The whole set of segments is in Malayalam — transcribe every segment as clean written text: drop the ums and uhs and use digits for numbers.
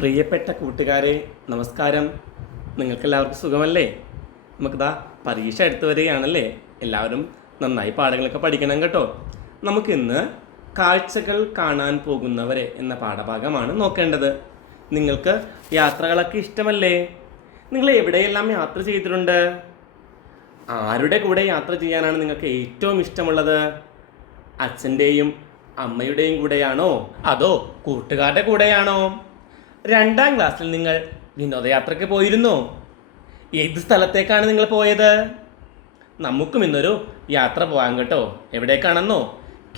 പ്രിയപ്പെട്ട കൂട്ടുകാരെ, നമസ്കാരം. നിങ്ങൾക്കെല്ലാവർക്കും സുഖമല്ലേ? നമുക്കിതാ പരീക്ഷ എടുത്തു വരികയാണല്ലേ. എല്ലാവരും നന്നായി പാഠങ്ങളൊക്കെ പഠിക്കണം കേട്ടോ. നമുക്കിന്ന് കാഴ്ചകൾ കാണാൻ പോകുന്നവരെ എന്ന പാഠഭാഗമാണ് നോക്കേണ്ടത്. നിങ്ങൾക്ക് യാത്രകളൊക്കെ ഇഷ്ടമല്ലേ? നിങ്ങൾ എവിടെയെല്ലാം യാത്ര ചെയ്തിട്ടുണ്ട്? ആരുടെ കൂടെ യാത്ര ചെയ്യാനാണ് നിങ്ങൾക്ക് ഏറ്റവും ഇഷ്ടമുള്ളത്? അച്ഛൻ്റെയും അമ്മയുടെയും കൂടെയാണോ, അതോ കൂട്ടുകാരുടെ കൂടെയാണോ? 2ാം ക്ലാസ്സിൽ നിങ്ങൾ വിനോദയാത്രയ്ക്ക് പോയിരുന്നോ? ഏത് സ്ഥലത്തേക്കാണ് നിങ്ങൾ പോയത്? നമുക്കും ഇന്നൊരു യാത്ര പോകാം കേട്ടോ. എവിടേക്കാണെന്നോ?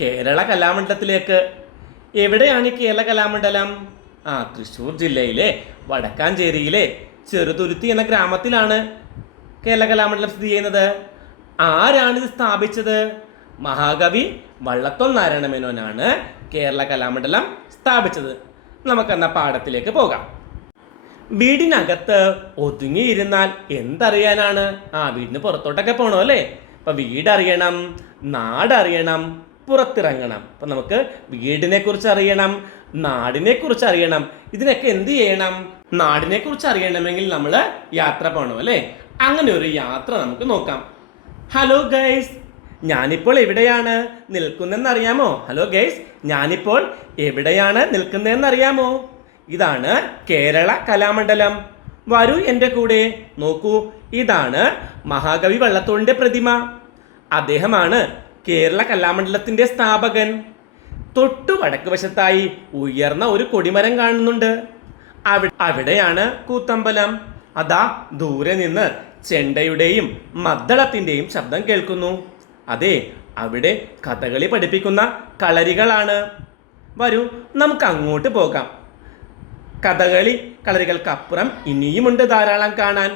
കേരള കലാമണ്ഡലത്തിലേക്ക്. എവിടെയാണ് ഈ കേരള കലാമണ്ഡലം? തൃശ്ശൂർ ജില്ലയിലെ വടക്കാഞ്ചേരിയിലെ ചെറുതുരുത്തി എന്ന ഗ്രാമത്തിലാണ് കേരള കലാമണ്ഡലം സ്ഥിതി ചെയ്യുന്നത്. ആരാണിത് സ്ഥാപിച്ചത്? മഹാകവി വള്ളത്തോൾ നാരായണ മേനോനാണ് കേരള കലാമണ്ഡലം സ്ഥാപിച്ചത്. നമുക്കെന്ന പാഠത്തിലേക്ക് പോകാം. വീടിനകത്ത് ഒതുങ്ങിയിരുന്നാൽ എന്തറിയാനാണ്? വീടിന് പുറത്തോട്ടൊക്കെ പോകണം അല്ലേ. അപ്പം വീടറിയണം, നാടറിയണം, പുറത്തിറങ്ങണം. അപ്പം നമുക്ക് വീടിനെ കുറിച്ച് അറിയണം, നാടിനെ കുറിച്ച് അറിയണം. ഇതിനൊക്കെ എന്ത് ചെയ്യണം? നാടിനെ കുറിച്ച് അറിയണമെങ്കിൽ നമ്മൾ യാത്ര പോകണം അല്ലേ. അങ്ങനെ ഒരു യാത്ര നമുക്ക് നോക്കാം. ഹലോ ഗൈസ്, ഞാനിപ്പോൾ എവിടെയാണ് നിൽക്കുന്നതെന്നറിയാമോ? ഹലോ ഗൈസ്, ഞാനിപ്പോൾ എവിടെയാണ് നിൽക്കുന്നതെന്നറിയാമോ? ഇതാണ് കേരള കലാമണ്ഡലം. വരൂ എൻ്റെ കൂടെ. നോക്കൂ, ഇതാണ് മഹാകവി വള്ളത്തോളിൻ്റെ പ്രതിമ. അദ്ദേഹമാണ് കേരള കലാമണ്ഡലത്തിൻ്റെ സ്ഥാപകൻ. തൊട്ടു വടക്ക് വശത്തായി ഉയർന്ന ഒരു കൊടിമരം കാണുന്നുണ്ട്. അവിടെയാണ് കൂത്തമ്പലം. അതാ ദൂരെ നിന്ന് ചെണ്ടയുടെയും മദ്ദളത്തിൻ്റെയും ശബ്ദം കേൾക്കുന്നു. അതെ, അവിടെ കഥകളി പഠിപ്പിക്കുന്ന കളരികളാണ്. വരൂ, നമുക്ക് അങ്ങോട്ട് പോകാം. കളരികൾക്കപ്പുറം ഇനിയുമുണ്ട് ധാരാളം കാണാൻ.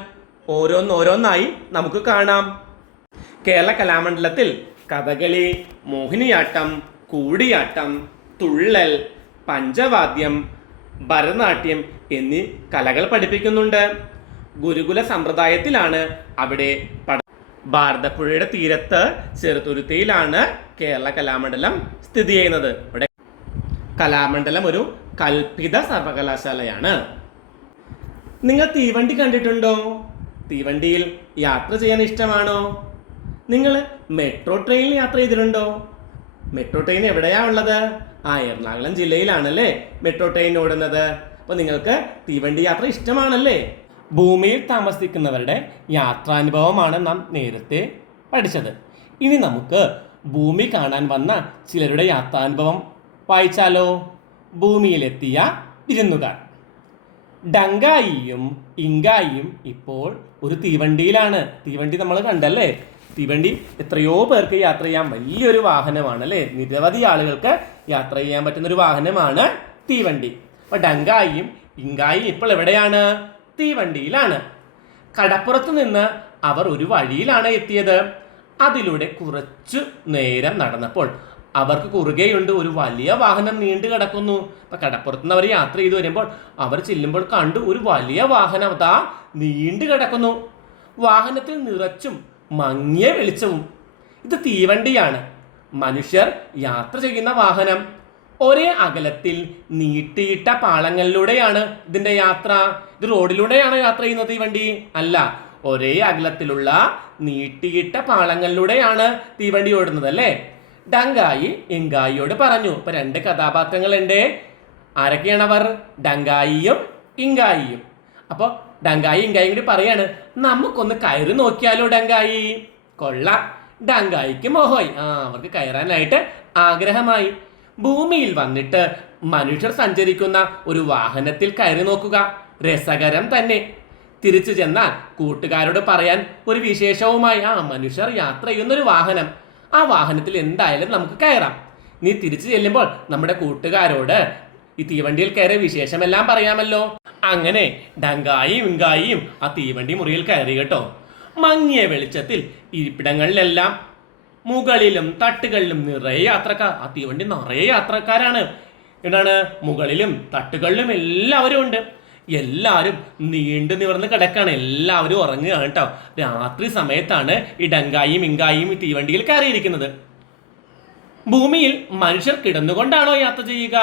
ഓരോന്നോരോന്നായി നമുക്ക് കാണാം. കേരള കലാമണ്ഡലത്തിൽ കഥകളി, മോഹിനിയാട്ടം, കൂടിയാട്ടം, തുള്ളൽ, പഞ്ചവാദ്യം, ഭരതനാട്യം എന്നീ കലകൾ പഠിപ്പിക്കുന്നുണ്ട്. ഗുരുകുല സമ്പ്രദായത്തിലാണ് അവിടെ ഭാരതപ്പുഴയുടെ തീരത്ത് ചെറുതുരുത്തിയിലാണ് കേരള കലാമണ്ഡലം സ്ഥിതി ചെയ്യുന്നത്. ഇവിടെ കലാമണ്ഡലം ഒരു കൽപ്പിത സർവകലാശാലയാണ്. നിങ്ങൾ തീവണ്ടി കണ്ടിട്ടുണ്ടോ? തീവണ്ടിയിൽ യാത്ര ചെയ്യാൻ ഇഷ്ടമാണോ? നിങ്ങൾ മെട്രോ ട്രെയിനിൽ യാത്ര ചെയ്തിട്ടുണ്ടോ? മെട്രോ ട്രെയിൻ എവിടെയാ ഉള്ളത്? എറണാകുളം ജില്ലയിലാണല്ലേ മെട്രോ ട്രെയിൻ ഓടുന്നത്. അപ്പോൾ നിങ്ങൾക്ക് തീവണ്ടി യാത്ര ഇഷ്ടമാണല്ലേ? ഭൂമിയിൽ താമസിക്കുന്നവരുടെ യാത്രാനുഭവമാണ് നാം നേരത്തെ പഠിച്ചത്. ഇനി നമുക്ക് ഭൂമി കാണാൻ വന്ന ചിലരുടെ യാത്രാനുഭവം വായിച്ചാലോ? ഭൂമിയിലെത്തിയ വിരുന്നുകാർ. ഡങ്കായിയും ഇങ്കായിയും ഇപ്പോൾ ഒരു തീവണ്ടിയിലാണ്. തീവണ്ടി നമ്മൾ കണ്ടല്ലേ. തീവണ്ടി എത്രയോ പേർക്ക് യാത്ര ചെയ്യാൻ വലിയൊരു വാഹനമാണ് അല്ലേ. നിരവധി ആളുകൾക്ക് യാത്ര ചെയ്യാൻ പറ്റുന്ന ഒരു വാഹനമാണ് തീവണ്ടി. അപ്പോൾ ഡങ്കായിയും ഇങ്കായിയും ഇപ്പോൾ എവിടെയാണ്? തീവണ്ടിയിലാണ്. കടപ്പുറത്ത് നിന്ന് അവർ ഒരു വഴിയിലാണ് എത്തിയത്. അതിലൂടെ കുറച്ചു നേരം നടന്നപ്പോൾ അവർക്ക് കുറുകെയുണ്ട് ഒരു വലിയ വാഹനം നീണ്ടു കിടക്കുന്നു. അപ്പൊ കടപ്പുറത്തുനിന്ന് അവർ യാത്ര ചെയ്തു വരുമ്പോൾ അവർ ചെല്ലുമ്പോൾ കണ്ടു ഒരു വലിയ വാഹനം അതാ നീണ്ടു കിടക്കുന്നു. വാഹനത്തിൽ നിറച്ചും മങ്ങിയ വെളിച്ചവും. ഇത് തീവണ്ടിയാണ്, മനുഷ്യർ യാത്ര ചെയ്യുന്ന വാഹനം. ഒരേ അകലത്തിൽ നീട്ടിയിട്ട പാളങ്ങളിലൂടെയാണ് ഇതിന്റെ യാത്ര. ഇത് റോഡിലൂടെയാണ് യാത്ര ചെയ്യുന്നത് തീവണ്ടി അല്ല. ഒരേ അകലത്തിലുള്ള നീട്ടിയിട്ട പാളങ്ങളിലൂടെയാണ് തീവണ്ടി ഓടുന്നത് അല്ലേ. ഡങ്കായി ഇങ്കായിയോട് പറഞ്ഞു. ഇപ്പൊ 2 കഥാപാത്രങ്ങളുണ്ട്. ആരൊക്കെയാണ് അവർ? ഡങ്കായിയും ഇങ്കായിയും. അപ്പോൾ ഡങ്കായി ഇങ്കായും കൂടി പറയാണ്, നമുക്കൊന്ന് കയറി നോക്കിയാലോ ഡങ്കായി. കൊള്ളാം. ഡങ്കായിക്ക് മോഹമായി. അവർക്ക് കയറാനായിട്ട് ആഗ്രഹമായി. ഭൂമിയിൽ വന്നിട്ട് മനുഷ്യർ സഞ്ചരിക്കുന്ന ഒരു വാഹനത്തിൽ കയറി നോക്കുക, രസകരം തന്നെ. തിരിച്ചു ചെന്നാൽ കൂട്ടുകാരോട് പറയാൻ ഒരു വിശേഷവുമായി, മനുഷ്യർ യാത്ര ചെയ്യുന്നൊരു വാഹനം, ആ വാഹനത്തിൽ എന്തായാലും നമുക്ക് കയറാം. നീ തിരിച്ചു ചെല്ലുമ്പോൾ നമ്മുടെ കൂട്ടുകാരോട് ഈ തീവണ്ടിയിൽ കയറിയ വിശേഷമെല്ലാം പറയാമല്ലോ. അങ്ങനെ ഡങ്കായും ഇങ്കായിയും ആ തീവണ്ടി മുറിയിൽ കയറി കേട്ടോ. മങ്ങിയ വെളിച്ചത്തിൽ ഇരിപ്പിടങ്ങളിലെല്ലാം മുകളിലും തട്ടുകളിലും നിറയെ യാത്രക്കാർ. ആ തീവണ്ടി നിറയെ യാത്രക്കാരാണ്. എന്താണ്? മുകളിലും തട്ടുകളിലും എല്ലാവരും ഉണ്ട്. എല്ലാവരും നീണ്ടു നിവർന്ന് കിടക്കാണ്. എല്ലാവരും ഉറങ്ങുകയാണ് കേട്ടോ. രാത്രി സമയത്താണ് ഈ ഡങ്കായും ഇങ്കായും ഈ തീവണ്ടിയിൽ കയറിയിരിക്കുന്നത്. ഭൂമിയിൽ മനുഷ്യർ കിടന്നുകൊണ്ടാണോ യാത്ര ചെയ്യുക?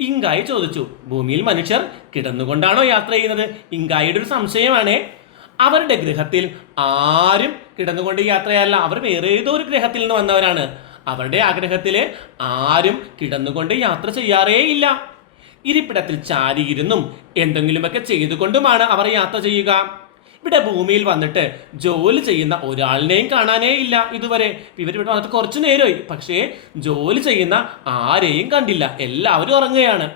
ഇങ്കായി ചോദിച്ചു. ഭൂമിയിൽ മനുഷ്യർ കിടന്നുകൊണ്ടാണോ യാത്ര ചെയ്യുന്നത്? ഇങ്കായിയുടെ ഒരു സംശയമാണ്. അവരുടെ ഗ്രഹത്തിൽ ആരും കിടന്നുകൊണ്ട് യാത്രയല്ല, അവർ വേറെ ഏതോ ഒരു ഗ്രഹത്തിൽ നിന്ന് വന്നവരാണ്. അവരുടെ ആ ഗ്രഹത്തില് ആരും കിടന്നുകൊണ്ട് യാത്ര ചെയ്യാറേ ഇല്ല. ഇരിപ്പിടത്തിൽ ചാരിയിരുന്നും എന്തെങ്കിലുമൊക്കെ ചെയ്തുകൊണ്ടുമാണ് അവർ യാത്ര ചെയ്യുക. ഇവിടെ ഭൂമിയിൽ വന്നിട്ട് ജോലി ചെയ്യുന്ന ഒരാളിനെയും കാണാനേ ഇല്ല ഇതുവരെ. ഇവരിവിടെ വന്നിട്ട് കുറച്ചു നേരമായി, പക്ഷേ ജോലി ചെയ്യുന്ന ആരെയും കണ്ടില്ല. എല്ലാവരും ഉറങ്ങുകയാണ്.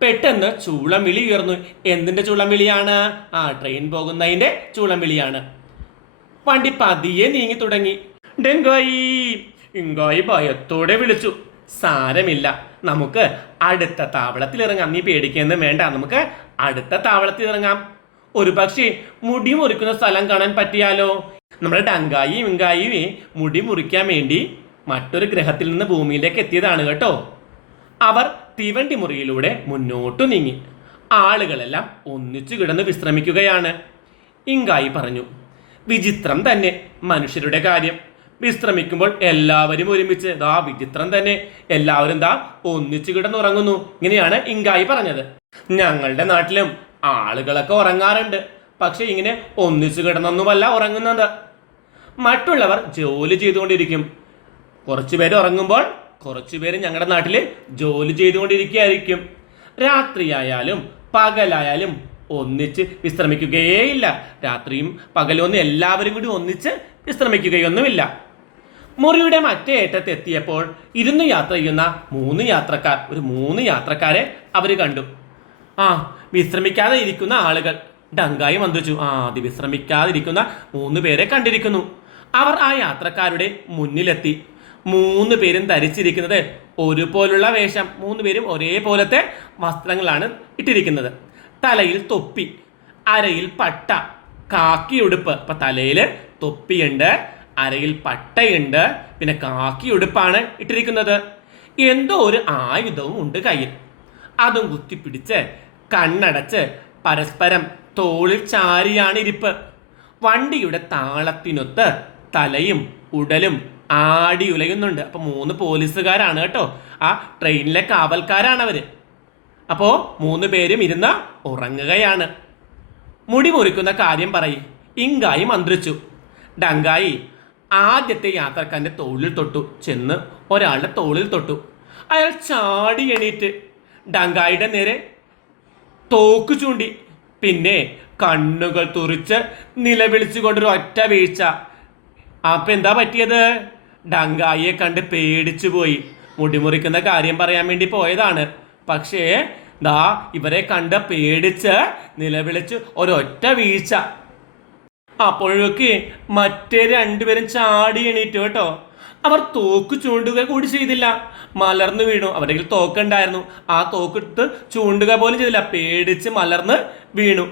പെട്ടെന്ന് ചൂളം വിളി ഉയർന്നു. എന്തിന്റെ ചൂളം വിളിയാണ്? ട്രെയിൻ പോകുന്നതിന്റെ ചൂളം വിളിയാണ്. വണ്ടി പതിയെ നീങ്ങി തുടങ്ങി. ഡെങ്കായി! ഇങ്കായി ഭയത്തോടെ വിളിച്ചു. സാരമില്ല, നമുക്ക് അടുത്ത താവളത്തിൽ ഇറങ്ങാം. നീ പേടിക്കൊന്നും വേണ്ട, നമുക്ക് അടുത്ത താവളത്തിൽ ഇറങ്ങാം. ഒരു പക്ഷേ മുടി മുറിക്കുന്ന സ്ഥലം കാണാൻ പറ്റിയാലോ? നമ്മുടെ ഡങ്കായി ഇങ്കായി മുടി മുറിക്കാൻ വേണ്ടി മറ്റൊരു ഗ്രഹത്തിൽ നിന്ന് ഭൂമിയിലേക്ക് എത്തിയതാണ് കേട്ടോ. അവർ തീവണ്ടി മുറിയിലൂടെ മുന്നോട്ടു നീങ്ങി. ആളുകളെല്ലാം ഒന്നിച്ചു കിടന്ന് വിശ്രമിക്കുകയാണ്. ഇങ്കായി പറഞ്ഞു, വിചിത്രം തന്നെ മനുഷ്യരുടെ കാര്യം. വിശ്രമിക്കുമ്പോൾ എല്ലാവരും ഒരുമിച്ച്, വിചിത്രം തന്നെ, എല്ലാവരും ഒന്നിച്ചു കിടന്നുറങ്ങുന്നു. ഇങ്ങനെയാണ് ഇങ്കായി പറഞ്ഞത്. ഞങ്ങളുടെ നാട്ടിലും ആളുകളൊക്കെ ഉറങ്ങാറുണ്ട്, പക്ഷെ ഇങ്ങനെ ഒന്നിച്ചു കിടന്നൊന്നുമല്ല ഉറങ്ങുന്നത്. മറ്റുള്ളവർ ജോലി ചെയ്തുകൊണ്ടിരിക്കും. കുറച്ചുപേര് ഉറങ്ങുമ്പോൾ കുറച്ചുപേര് ഞങ്ങളുടെ നാട്ടിൽ ജോലി ചെയ്തുകൊണ്ടിരിക്കുകയായിരിക്കും. രാത്രിയായാലും പകലായാലും ഒന്നിച്ച് വിശ്രമിക്കുകയേയില്ല. രാത്രിയും പകലും ഒന്നും എല്ലാവരും കൂടി ഒന്നിച്ച് വിശ്രമിക്കുകയൊന്നുമില്ല. മുറിയുടെ മറ്റേ അറ്റത്ത് എത്തിയപ്പോൾ ഇരുന്ന് യാത്ര ചെയ്യുന്ന മൂന്ന് യാത്രക്കാരെ അവർ കണ്ടു. വിശ്രമിക്കാതെ ഇരിക്കുന്ന ആളുകൾ. ഡങ്കായി മന്ത്രിച്ചു. അത് വിശ്രമിക്കാതെ ഇരിക്കുന്ന 3 പേരെ കണ്ടിരിക്കുന്നു. അവർ ആ യാത്രക്കാരുടെ മുന്നിലെത്തി. 3 പേരും ധരിച്ചിരിക്കുന്നത് ഒരുപോലുള്ള വേഷം. 3 പേരും ഒരേപോലത്തെ വസ്ത്രങ്ങളാണ് ഇട്ടിരിക്കുന്നത്. തലയിൽ തൊപ്പി, അരയിൽ പട്ട, കാക്കി ഉടുപ്പ്. അപ്പൊ തലയിൽ തൊപ്പിയുണ്ട്, അരയിൽ പട്ടയുണ്ട്, പിന്നെ കാക്കി ഉടുപ്പാണ് ഇട്ടിരിക്കുന്നത്. എന്തോ ഒരു ആയുധവും ഉണ്ട് കയ്യിൽ. അതും കുത്തിപ്പിടിച്ച് കണ്ണടച്ച് പരസ്പരം തോളിൽ ചാരിയാണ് ഇരിപ്പ്. വണ്ടിയുടെ താളത്തിനൊത്ത് തലയും ഉടലും ആടി ഉലയുന്നുണ്ട്. അപ്പൊ 3 പോലീസുകാരാണ് കേട്ടോ. ആ ട്രെയിനിലെ കാവൽക്കാരാണ് അവര്. അപ്പോ 3 പേരും ഇരുന്ന് ഉറങ്ങുകയാണ്. മുടി മുറിക്കുന്ന കാര്യം പറയും. ഇങ്കായി മന്ത്രിച്ചു. ഡങ്കായി ആദ്യത്തെ യാത്രക്കാരന്റെ തോളിൽ തൊട്ടു. ചെന്ന് ഒരാളുടെ തോളിൽ തൊട്ടു. അയാൾ ചാടി എണീറ്റ് ഡങ്കായിയുടെ നേരെ തോക്ക് ചൂണ്ടി. പിന്നെ കണ്ണുകൾ തുറിച്ച് നിലവിളിച്ചുകൊണ്ടൊരു ഒറ്റ വീഴ്ച. അപ്പൊ എന്താ പറ്റിയത്? ഡങ്കായിയെ കണ്ട് പേടിച്ചു പോയി. മുടിമുറിക്കുന്ന കാര്യം പറയാൻ വേണ്ടി പോയതാണ്. പക്ഷേ ഇവരെ കണ്ട് പേടിച്ച് നിലവിളിച്ച് ഒരൊറ്റ വീഴ്ച. അപ്പോഴൊക്കെ മറ്റേ 2 പേരും ചാടി എണീറ്റു കേട്ടോ. അവർ തോക്ക് ചൂണ്ടുക കൂടി ചെയ്തില്ല, മലർന്നു വീണു. അവരുടെ കയ്യിൽ തോക്കുണ്ടായിരുന്നു, ആ തോക്കെടുത്ത് ചൂണ്ടുക പോലും ചെയ്തില്ല, പേടിച്ച് മലർന്ന് വീണു.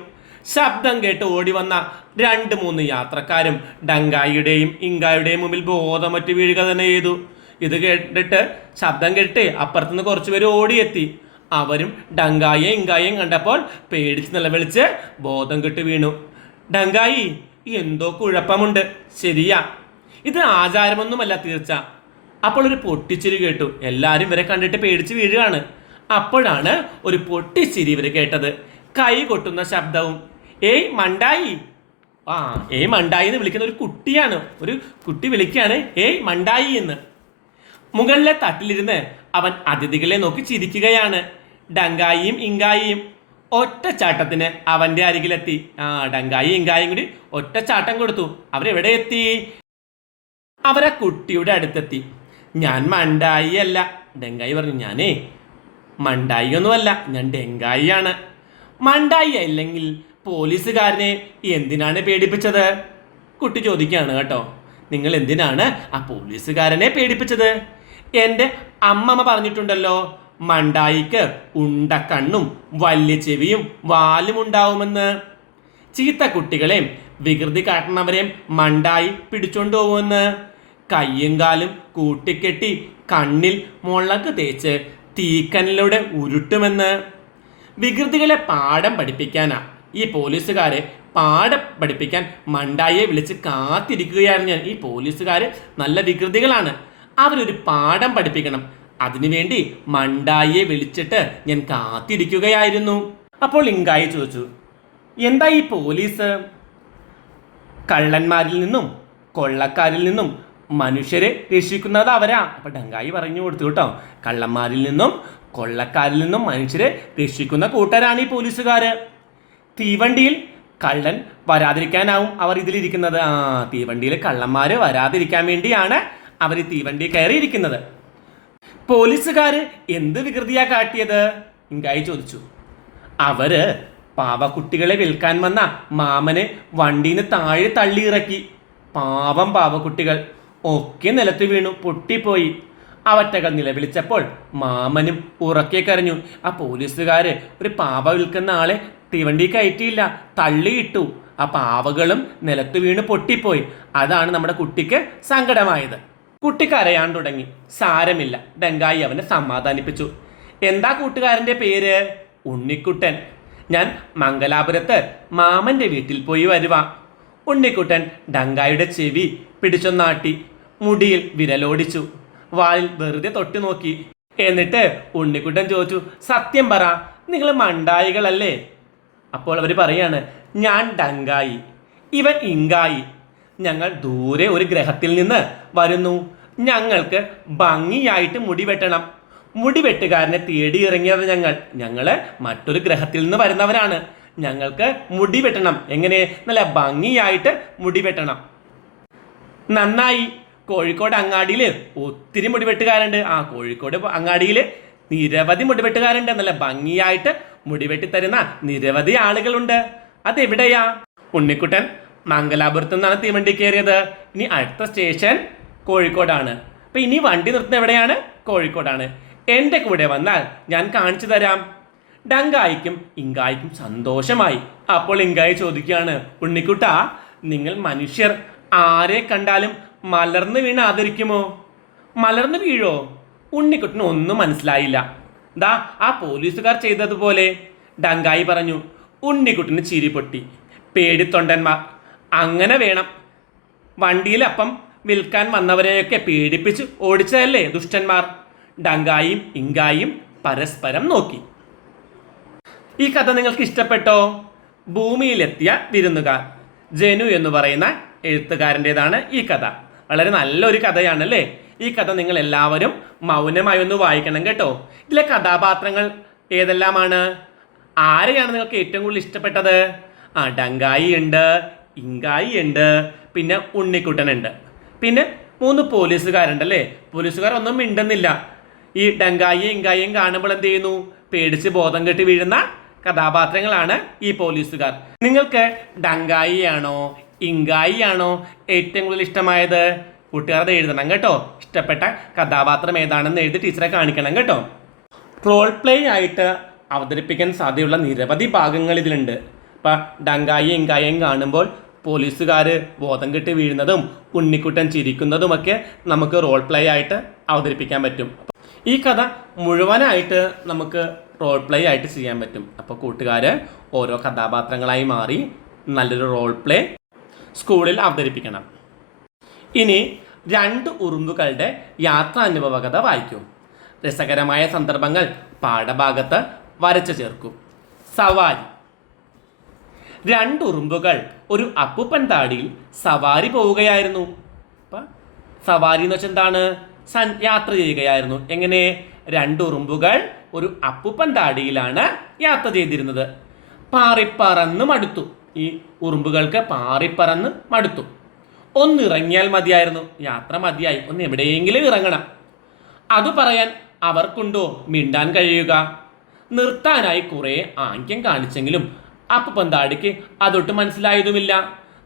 ശബ്ദം കേട്ട് ഓടി വന്ന 2-3 യാത്രക്കാരും ഡങ്കായിയുടെയും ഇങ്കായുടെയും മുമ്പിൽ ബോധമറ്റ് വീഴുക തന്നെ ചെയ്തു. ഇത് കേട്ടിട്ട് ശബ്ദം കേട്ട് അപ്പുറത്തുനിന്ന് കുറച്ചുപേര് ഓടിയെത്തി. അവരും ഡങ്കായെയും ഇങ്കായെയും കണ്ടപ്പോൾ പേടിച്ച് നിലവിളിച്ച് ബോധം കെട്ട് വീണു. ഡങ്കായി, എന്തോ കുഴപ്പമുണ്ട്. ശരിയാ, ഇത് ആചാരമൊന്നുമല്ല തീർച്ച. അപ്പോൾ ഒരു പൊട്ടിച്ചിരി കേട്ടു. എല്ലാവരും ഇവരെ കണ്ടിട്ട് പേടിച്ച് വീഴുകയാണ്. അപ്പോഴാണ് ഒരു പൊട്ടിച്ചിരി ഇവർ കേട്ടത്, കൈ കൊട്ടുന്ന ശബ്ദവും. ഏയ് മണ്ടായി! ഏയ് മണ്ടായി എന്ന് വിളിക്കുന്ന ഒരു കുട്ടിയാണ്. ഒരു കുട്ടി വിളിക്കുകയാണ് ഏയ് മണ്ടായി എന്ന്. മുകളിലെ തട്ടിലിരുന്ന് അവൻ അതിഥികളെ നോക്കി ചിരിക്കുകയാണ്. ഡങ്കായിയും ഇങ്കായിയും ഒറ്റച്ചാട്ടത്തിന് അവന്റെ അരികിലെത്തി. ഡങ്കായി ഇങ്കായും കൂടി ഒറ്റച്ചാട്ടം കൊടുത്തു. അവരെവിടെ എത്തി? അവരെ കുട്ടിയുടെ അടുത്തെത്തി. ഞാൻ മണ്ടായി അല്ല, ഡെങ്കായി പറഞ്ഞു. ഞാനേ മണ്ടായി ഒന്നുമല്ല, ഞാൻ ഡെങ്കായിയാണ്. മണ്ടായി അല്ലെങ്കിൽ പോലീസുകാരനെ എന്തിനാണ് പേടിപ്പിച്ചത്? കുട്ടി ചോദിക്കുകയാണ് കേട്ടോ. നിങ്ങൾ എന്തിനാണ് ആ പോലീസുകാരനെ പേടിപ്പിച്ചത്? എൻ്റെ അമ്മമ്മ പറഞ്ഞിട്ടുണ്ടല്ലോ, മണ്ടായിക്ക് ഉണ്ടക്കണ്ണും വലിയ ചെവിയും വാലും ഉണ്ടാവുമെന്ന്. ചീത്ത കുട്ടികളെയും വികൃതി കാട്ടുന്നവരെയും മണ്ടായി പിടിച്ചോണ്ട് പോകുമെന്ന്. കയ്യും കാലും കൂട്ടിക്കെട്ടി കണ്ണിൽ മുളക് തേച്ച് തീക്കനിലൂടെ ഉരുട്ടുമെന്ന്. വികൃതികളെ പാഠം പഠിപ്പിക്കാനാ ഈ പോലീസുകാരെ പാഠം പഠിപ്പിക്കാൻ മണ്ടായിയെ വിളിച്ച് കാത്തിരിക്കുകയായിരുന്നു ഞാൻ. ഈ പോലീസുകാർ നല്ല വികൃതികളാണ്, അവരൊരു പാഠം പഠിപ്പിക്കണം. അതിനുവേണ്ടി മണ്ടായിയെ വിളിച്ചിട്ട് ഞാൻ കാത്തിരിക്കുകയായിരുന്നു. അപ്പോൾ ഇങ്കായി ചോദിച്ചു, എന്താ ഈ പോലീസ് കള്ളന്മാരിൽ നിന്നും കൊള്ളക്കാരിൽ നിന്നും മനുഷ്യരെ രക്ഷിക്കുന്നത് അവരാ. അപ്പൊ ഡങ്കായി പറഞ്ഞു കൊടുത്തു കേട്ടോ, കള്ളന്മാരിൽ നിന്നും കൊള്ളക്കാരിൽ നിന്നും മനുഷ്യരെ രക്ഷിക്കുന്ന കൂട്ടരാണ് ഈ പോലീസുകാര്. തീവണ്ടിയിൽ കള്ളൻ വരാതിരിക്കാനാവും അവർ ഇതിലിരിക്കുന്നത്. തീവണ്ടിയിൽ കള്ളന്മാര് വരാതിരിക്കാൻ വേണ്ടിയാണ് അവർ തീവണ്ടി കയറിയിരിക്കുന്നത്. പോലീസുകാര് എന്ത് വികൃതിയാ കാട്ടിയത്? ഇങ്കായി ചോദിച്ചു. അവര് പാവക്കുട്ടികളെ വിൽക്കാൻ വന്ന മാമനെ വണ്ടിന്ന് താഴെ തള്ളിയിറക്കി. പാവം പാവക്കുട്ടികൾ ഒക്കെ നിലത്ത് വീണു, പൊട്ടിപ്പോയി. അവറ്റകൾ നിലവിളിച്ചപ്പോൾ മാമനും ഉറക്കെ കരഞ്ഞു. ആ പോലീസുകാര് ഒരു പാവ വിൽക്കുന്ന ആളെ തീവണ്ടി കയറ്റിയില്ല, തള്ളിയിട്ടു. ആ പാവകളും നിലത്ത് വീണ് പൊട്ടിപ്പോയി. അതാണ് നമ്മുടെ കുട്ടിക്ക് സങ്കടമായത്. കുട്ടി കരയാൻ തുടങ്ങി. സാരമില്ല, ഡങ്കായി അവനെ സമാധാനിപ്പിച്ചു. എന്താ കൂട്ടുകാരൻ്റെ പേര്? ഉണ്ണിക്കുട്ടൻ. ഞാൻ മംഗലാപുരത്ത് മാമന്റെ വീട്ടിൽ പോയി വരുവാ. ഉണ്ണിക്കുട്ടൻ ഡങ്കായുടെ ചെവി പിടിച്ചൊന്നാട്ടി, മുടിയിൽ വിരലോടിച്ചു, വാളിൽ വെറുതെ തൊട്ടു നോക്കി. എന്നിട്ട് ഉണ്ണിക്കുട്ടൻ ചോദിച്ചു, സത്യം പറ, നിങ്ങൾ മണ്ടായികളല്ലേ? അപ്പോൾ അവർ പറയാണ്, ഞാൻ ഡങ്കായി, ഇവൻ ഇങ്കായി. ഞങ്ങൾ ദൂരെ ഒരു ഗ്രഹത്തിൽ നിന്ന് വരുന്നു. ഞങ്ങൾക്ക് ഭംഗിയായിട്ട് മുടി വെട്ടണം. മുടി വെട്ടുകാരനെ തേടി ഇറങ്ങിയത് ഞങ്ങൾ മറ്റൊരു ഗ്രഹത്തിൽ നിന്ന് വരുന്നവരാണ്. ഞങ്ങൾക്ക് മുടി വെട്ടണം. എങ്ങനെ? നല്ല ഭംഗിയായിട്ട് മുടി വെട്ടണം. നന്നായി. കോഴിക്കോട് അങ്ങാടിയിൽ ഒത്തിരി മുടിവെട്ടുകാരുണ്ട്. കോഴിക്കോട് അങ്ങാടിയിൽ നിരവധി മുടിവെട്ടുകാരുണ്ട്. നല്ല ഭംഗിയായിട്ട് മുടിവെട്ടി തരുന്ന നിരവധി ആളുകളുണ്ട്. അതെവിടെയാ? ഉണ്ണിക്കുട്ടൻ മംഗലാപുരത്ത് നിന്നാണ് തീവണ്ടി കയറിയത്. ഇനി അടുത്ത സ്റ്റേഷൻ കോഴിക്കോടാണ്. അപ്പൊ ഇനി വണ്ടി നിർത്തുന്നത് എവിടെയാണ്? കോഴിക്കോടാണ്. എൻ്റെ കൂടെ വന്നാൽ ഞാൻ കാണിച്ചു തരാം. ഡങ്കായിക്കും ഇങ്കായിക്കും സന്തോഷമായി. അപ്പോൾ ഇങ്കായി ചോദിക്കുകയാണ്, ഉണ്ണിക്കുട്ടാ, നിങ്ങൾ മനുഷ്യർ ആരെ കണ്ടാലും മലർന്നു വീണ് ആദരിക്കുമോ? മലർന്നു വീഴോ? ഉണ്ണിക്കുട്ടന് ഒന്നും മനസ്സിലായില്ല. ദാ ആ പോലീസുകാർ ചെയ്തതുപോലെ. ഡങ്കായി പറഞ്ഞു. ഉണ്ണിക്കുട്ടന് ചിരി പൊട്ടി. പേടിത്തൊണ്ടന്മാർ അങ്ങനെ വേണം. വണ്ടിയിലപ്പം വിൽക്കാൻ വന്നവരെയൊക്കെ പേടിപ്പിച്ച് ഓടിച്ചതല്ലേ ദുഷ്ടന്മാർ. ഡങ്കായും ഇങ്കായും പരസ്പരം നോക്കി. ഈ കഥ നിങ്ങൾക്ക് ഇഷ്ടപ്പെട്ടോ? ഭൂമിയിലെത്തിയ വിരുന്നുകാർ, ജനു എന്ന് പറയുന്ന എഴുത്തുകാരൻ്റെതാണ് ഈ കഥ. വളരെ നല്ലൊരു കഥയാണല്ലേ. ഈ കഥ നിങ്ങൾ എല്ലാവരും മൗനമായി ഒന്ന് വായിക്കണം കേട്ടോ. ഇതിലെ കഥാപാത്രങ്ങൾ ഏതെല്ലാമാണ്? ആരെയാണ് നിങ്ങൾക്ക് ഏറ്റവും കൂടുതൽ ഇഷ്ടപ്പെട്ടത്? ഡങ്കായി ഉണ്ട്, ഇങ്കായി ഉണ്ട്, പിന്നെ ഉണ്ണിക്കുട്ടനുണ്ട്, പിന്നെ 3 പോലീസുകാരുണ്ടല്ലേ. പോലീസുകാർ ഒന്നും മിണ്ടുന്നില്ല. ഈ ഡങ്കായിയും ഇങ്കായിയും കാണുമ്പോൾ എന്ത് ചെയ്യുന്നു? പേടിച്ച് ബോധം കെട്ടി വീഴുന്ന കഥാപാത്രങ്ങളാണ് ഈ പോലീസുകാർ. നിങ്ങൾക്ക് ഡങ്കായി ആണോ ഇങ്കായി ആണോ ഏറ്റവും കൂടുതൽ ഇഷ്ടമായത്? കൂട്ടുകാരത് എഴുതണം കേട്ടോ. ഇഷ്ടപ്പെട്ട കഥാപാത്രം ഏതാണെന്ന് എഴുതി ടീച്ചറെ കാണിക്കണം കേട്ടോ. റോൾ പ്ലേ ആയിട്ട് അവതരിപ്പിക്കാൻ സാധ്യതയുള്ള നിരവധി ഭാഗങ്ങൾ ഇതിലുണ്ട്. ഇപ്പം ഡങ്കായിയും ഇങ്കായിയും കാണുമ്പോൾ പോലീസുകാർ ബോധം കെട്ടി വീഴുന്നതും ഉണ്ണിക്കുട്ടൻ ചിരിക്കുന്നതുമൊക്കെ നമുക്ക് റോൾ പ്ലേ ആയിട്ട് അവതരിപ്പിക്കാൻ പറ്റും. ഈ കഥ മുഴുവനായിട്ട് നമുക്ക് റോൾ പ്ലേ ആയിട്ട് ചെയ്യാൻ പറ്റും. അപ്പോൾ കൂട്ടുകാർ ഓരോ കഥാപാത്രങ്ങളായി മാറി നല്ലൊരു റോൾ പ്ലേ സ്കൂളിൽ അവതരിപ്പിക്കണം. ഇനി 2 ഉറുമ്പുകളുടെ യാത്രാനുഭവ കഥ വായിക്കൂ. രസകരമായ സന്ദർഭങ്ങൾ പാഠഭാഗത്ത് വരച്ചു ചേർക്കൂ. സവാരി. 2 ഉറുമ്പുകൾ ഒരു അപ്പുപ്പൻ താടിയിൽ സവാരി പോവുകയായിരുന്നു. സവാരി എന്ന് വെച്ചാൽ എന്താണ്? യാത്ര ചെയ്യുകയായിരുന്നു. എങ്ങനെ? 2 ഉറുമ്പുകൾ ഒരു അപ്പുപ്പൻ താടിയിലാണ് യാത്ര ചെയ്തിരുന്നത്. പാറിപ്പറന്ന് മടുത്തു. ഈ ഉറുമ്പുകൾക്ക് പാറിപ്പറന്ന് മടുത്തു. ഒന്ന് ഇറങ്ങിയാൽ മതിയായിരുന്നു. യാത്ര മതിയായി, ഒന്ന് എവിടെയെങ്കിലും ഇറങ്ങണം. അത് പറയാൻ അവർക്കുണ്ടോ മിണ്ടാൻ കഴിയുക? നിർത്താനായി കുറേ ആംഗ്യം കാണിച്ചെങ്കിലും അപ്പുപ്പൻ താടിക്ക് അതൊട്ട് മനസ്സിലായതുമില്ല.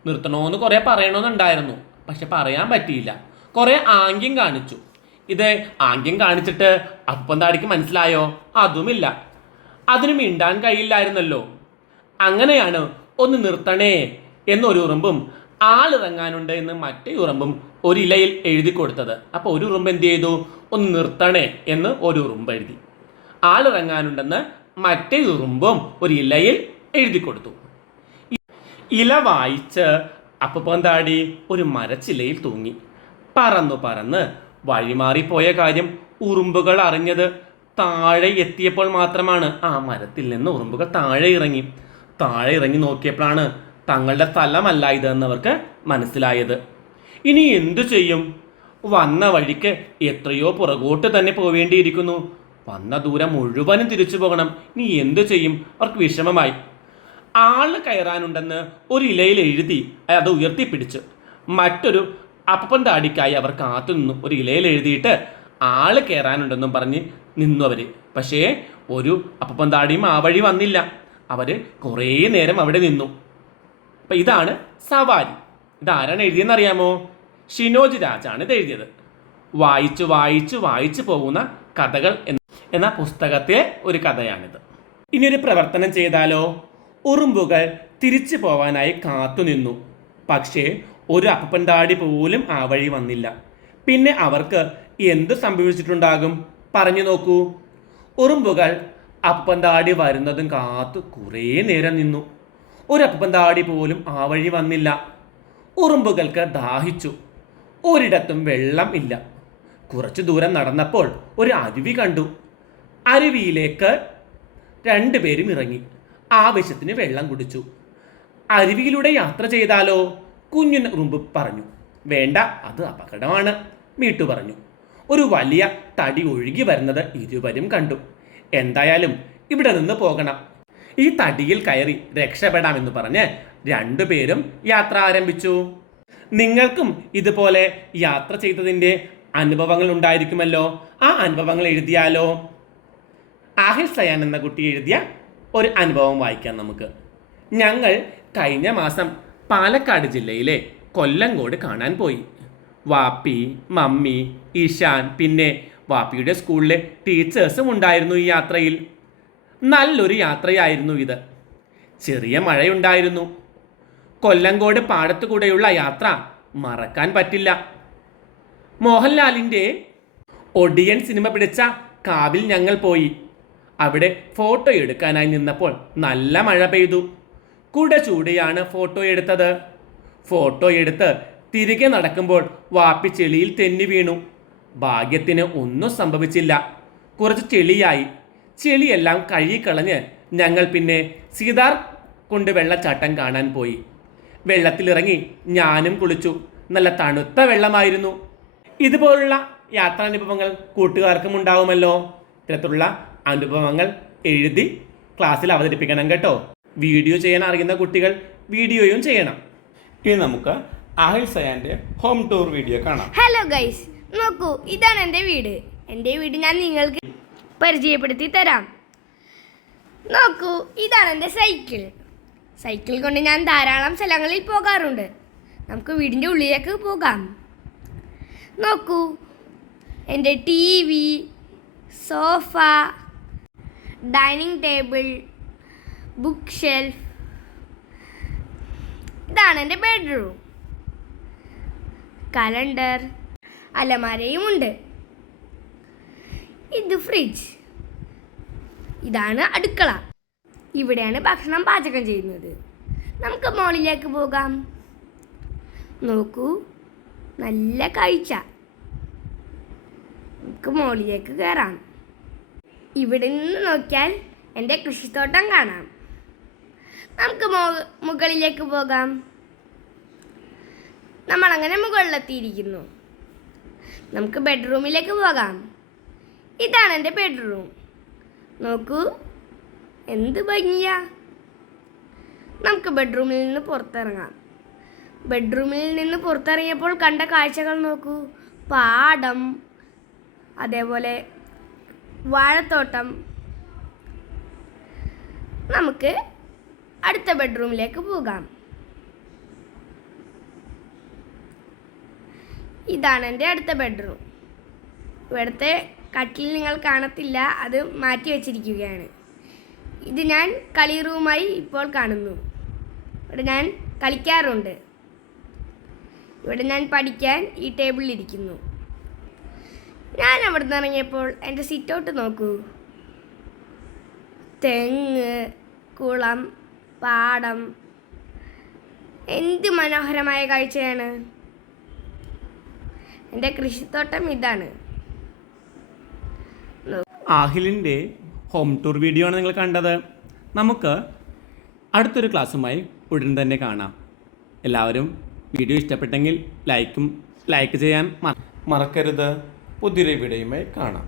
നിർത്തണമെന്ന് കുറേ പറയണമെന്നുണ്ടായിരുന്നു, പക്ഷെ പറയാൻ പറ്റിയില്ല. കുറേ ആംഗ്യം കാണിച്ചു. ഇത് ആംഗ്യം കാണിച്ചിട്ട് അപ്പുപ്പൻ താടിക്ക് മനസ്സിലായോ? അതുമില്ല. അതിന് മിണ്ടാൻ കഴിയില്ലായിരുന്നല്ലോ. അങ്ങനെയാണ് ഒന്ന് നിർത്തണേ എന്നൊരു ഉറുമ്പും ആളിറങ്ങാനുണ്ട് എന്ന് മറ്റേ ഉറുമ്പും ഒരു ഇലയിൽ എഴുതി കൊടുത്തത്. അപ്പോൾ ഒരു ഉറുമ്പ് എന്ത് ചെയ്തു? ഒന്ന് നിർത്തണേ എന്ന് ഒരു ഉറുമ്പ് എഴുതി. ആളിറങ്ങാനുണ്ടെന്ന് മറ്റേ ഉറുമ്പും ഒരു ഇലയിൽ എഴുതി കൊടുത്തു. ഇല വായിച്ച് അപ്പുപ്പൻ താടി ഒരു മരച്ചില്ലയിൽ തൂങ്ങി. പറന്ന് വഴിമാറിപ്പോയ കാര്യം ഉറുമ്പുകൾ അറിഞ്ഞത് താഴെ എത്തിയപ്പോൾ മാത്രമാണ്. ആ മരത്തിൽ നിന്ന് ഉറുമ്പുകൾ താഴെ ഇറങ്ങി നോക്കിയപ്പോഴാണ് തങ്ങളുടെ സ്ഥലമല്ല ഇതെന്നവർക്ക് മനസ്സിലായത്. ഇനി എന്തു ചെയ്യും? വന്ന വഴിക്ക് എത്രയോ പുറകോട്ട് തന്നെ പോവേണ്ടിയിരിക്കുന്നു. വന്ന ദൂരം മുഴുവനും തിരിച്ചു പോകണം. ഇനി എന്തു ചെയ്യും? അവർക്ക് വിഷമമായി. ആള് കയറാനുണ്ടെന്ന് ഒരു ഇലയിൽ എഴുതി അത് ഉയർത്തിപ്പിടിച്ചു. മറ്റൊരു അപ്പം താടിക്കായി അവർ കാത്തു നിന്നു. ഒരു ഇലയിൽ എഴുതിയിട്ട് ആള് കയറാനുണ്ടെന്നും പറഞ്ഞ് നിന്നു അവർ. പക്ഷേ ഒരു അപ്പം താടിയും ആ വഴി വന്നില്ല. അവർ കുറേ നേരം അവിടെ നിന്നു. അപ്പം ഇതാണ് സവാരി. ഇതാരാണ് എഴുതിയെന്നറിയാമോ? ഷിനോജ് രാജാണ് ഇത് എഴുതിയത്. വായിച്ചു വായിച്ചു വായിച്ചു പോകുന്ന കഥകൾ എന്ന പുസ്തകത്തിലെ ഒരു കഥയാണിത്. ഇനിയൊരു പ്രവർത്തനം ചെയ്താലോ? ഉറുമ്പുകൾ തിരിച്ചു പോവാനായി കാത്തുനിന്നു. പക്ഷേ ഒരു അപ്പൻ താടി പോലും ആ വഴി വന്നില്ല. പിന്നെ അവർക്ക് എന്ത് സംഭവിച്ചിട്ടുണ്ടാകും? പറഞ്ഞു നോക്കൂ. ഉറുമ്പുകൾ അപ്പൻ താടി വരുന്നതും കാത്തു കുറേ നേരം നിന്നു. ഒരു അപ്പൻ താടി പോലും ആ വഴി വന്നില്ല. ഉറുമ്പുകൾക്ക് ദാഹിച്ചു. ഒരിടത്തും വെള്ളം ഇല്ല. കുറച്ചു ദൂരം നടന്നപ്പോൾ ഒരു അരുവി കണ്ടു. അരുവിയിലേക്ക് രണ്ടുപേരും ഇറങ്ങി ആവശ്യത്തിന് വെള്ളം കുടിച്ചു. അരുവിയിലൂടെ യാത്ര ചെയ്താലോ? കുഞ്ഞു ഉറുമ്പ് പറഞ്ഞു. വേണ്ട, അത് അപകടമാണ്, മീട്ടു പറഞ്ഞു. ഒരു വലിയ തടി ഒഴുകി വരുന്നത് ഇരുവരും കണ്ടു. എന്തായാലും ഇവിടെ നിന്ന് പോകണം, ഈ തടിയിൽ കയറി രക്ഷപ്പെടാമെന്ന് പറഞ്ഞ് രണ്ടുപേരും യാത്ര ആരംഭിച്ചു. നിങ്ങൾക്കും ഇതുപോലെ യാത്ര ചെയ്തതിൻ്റെ അനുഭവങ്ങൾ ഉണ്ടായിരിക്കുമല്ലോ. ആ അനുഭവങ്ങൾ എഴുതിയാലോ? ആഹിൽ സയാൻ എന്ന കുട്ടി എഴുതിയ ഒരു അനുഭവം വായിക്കാം നമുക്ക്. ഞങ്ങൾ കഴിഞ്ഞ മാസം പാലക്കാട് ജില്ലയിലെ കൊല്ലങ്കോട് കാണാൻ പോയി. വാപ്പി, മമ്മി, ഇഷാൻ, പിന്നെ വാപ്പിയുടെ സ്കൂളിലെ ടീച്ചേഴ്സും ഉണ്ടായിരുന്നു ഈ യാത്രയിൽ. നല്ലൊരു യാത്രയായിരുന്നു ഇത്. ചെറിയ മഴയുണ്ടായിരുന്നു. കൊല്ലങ്കോട് പാടത്തുകൂടെയുള്ള യാത്ര മറക്കാൻ പറ്റില്ല. മോഹൻലാലിൻ്റെ ഒടിയൻ സിനിമ പിടിച്ച കാവിൽ ഞങ്ങൾ പോയി. അവിടെ ഫോട്ടോ എടുക്കാനായി നിന്നപ്പോൾ നല്ല മഴ പെയ്തു. കുട ചൂടിയാണ് ഫോട്ടോ എടുത്തത്. ഫോട്ടോ എടുത്ത് തിരികെ നടക്കുമ്പോൾ വാപ്പി ചെളിയിൽ തെന്നി വീണു. ഭാഗ്യത്തിന് ഒന്നും സംഭവിച്ചില്ല. കുറച്ച് ചെളിയായി. ചെളിയെല്ലാം കഴുകിക്കളഞ്ഞ് ഞങ്ങൾ പിന്നെ സീതാർ കൊണ്ട് വെള്ളച്ചാട്ടം കാണാൻ പോയി. വെള്ളത്തിലിറങ്ങി ഞാനും കുളിച്ചു. നല്ല തണുത്ത വെള്ളമായിരുന്നു. ഇതുപോലുള്ള യാത്രാനുഭവങ്ങൾ കൂട്ടുകാർക്കും ഉണ്ടാവുമല്ലോ. ഇത്തരത്തിലുള്ള അനുഭവങ്ങൾ എഴുതി ക്ലാസ്സിൽ അവതരിപ്പിക്കണം കേട്ടോ. വീഡിയോ ചെയ്യാൻ അറിയുന്ന കുട്ടികൾ വീഡിയോയും ചെയ്യണം. ഇനി നമുക്ക് ആഹിൽ സയാൻ്റെ ഹോം ടൂർ വീഡിയോ കാണാം. ഹലോ ഗൈസ്, നോക്കൂ, ഇതാണ് എൻ്റെ വീട്. എൻ്റെ വീട് ഞാൻ നിങ്ങൾക്ക് പരിചയപ്പെടുത്തി തരാം. നോക്കൂ, ഇതാണ് എൻ്റെ സൈക്കിൾ. സൈക്കിൾ കൊണ്ട് ഞാൻ ധാരാളം സ്ഥലങ്ങളിൽ പോകാറുണ്ട്. നമുക്ക് വീടിൻ്റെ ഉള്ളിലേക്ക് പോകാം. നോക്കൂ, എൻ്റെ TV, sofa, dining table, book shelf. ഇതാണ് എൻ്റെ ബെഡ്റൂം. കലണ്ടർ, അലമാരയും ഉണ്ട്. ഇത് ഫ്രിഡ്ജ്. ഇതാണ് അടുക്കള. ഇവിടെയാണ് ഭക്ഷണം പാചകം ചെയ്യുന്നത്. നമുക്ക് മോളിലേക്ക് പോകാം. നോക്കൂ, നല്ല കാഴ്ച. നമുക്ക് മോളിലേക്ക് കയറാം. ഇവിടെ നിന്ന് നോക്കിയാൽ എൻ്റെ കൃഷിത്തോട്ടം കാണാം. നമുക്ക് മുകളിലേക്ക് പോകാം. നമ്മളങ്ങനെ മുകളിലെത്തിയിരിക്കുന്നു. നമുക്ക് ബെഡ്റൂമിലേക്ക് പോകാം. ഇതാണ് എൻ്റെ ബെഡ്റൂം. നോക്കൂ, എന്ത് ഭംഗിയാ. നമുക്ക് ബെഡ്റൂമിൽ നിന്ന് പുറത്തിറങ്ങാം. ബെഡ്റൂമിൽ നിന്ന് പുറത്തിറങ്ങിയപ്പോൾ കണ്ട കാഴ്ചകൾ നോക്കൂ. പാടം, അതേപോലെ വാഴത്തോട്ടം. നമുക്ക് അടുത്ത ബെഡ്റൂമിലേക്ക് പോകാം. ഇതാണ് എൻ്റെ അടുത്ത ബെഡ്റൂം. ഇവിടുത്തെ കട്ടിൽ നിങ്ങൾ കാണത്തില്ല, അത് മാറ്റി വച്ചിരിക്കുകയാണ്. ഇത് ഞാൻ കളി റൂമായി ഇപ്പോൾ കാണുന്നു. ഇവിടെ ഞാൻ കളിക്കാറുണ്ട്. ഇവിടെ ഞാൻ പഠിക്കാൻ ഈ ടേബിളിലിരിക്കുന്നു. ഞാൻ അവിടെ നിന്ന് ഇറങ്ങിയപ്പോൾ എൻ്റെ സിറ്റൗട്ട് നോക്കൂ. തെങ്ങ്, കുളം, പാടം. എന്ത് മനോഹരമായ കാഴ്ചയാണ്. എൻ്റെ കൃഷിത്തോട്ടം ഇതാണ്. ആഹിലിൻ്റെ ഹോം ടൂർ വീഡിയോ ആണ് നിങ്ങൾ കണ്ടത്. നമുക്ക് അടുത്തൊരു ക്ലാസ്സുമായി ഉടൻ തന്നെ കാണാം. എല്ലാവരും വീഡിയോ ഇഷ്ടപ്പെട്ടെങ്കിൽ ലൈക്ക് ചെയ്യാൻ മറക്കരുത്. പുതിയൊരു വീഡിയോയുമായി കാണാം.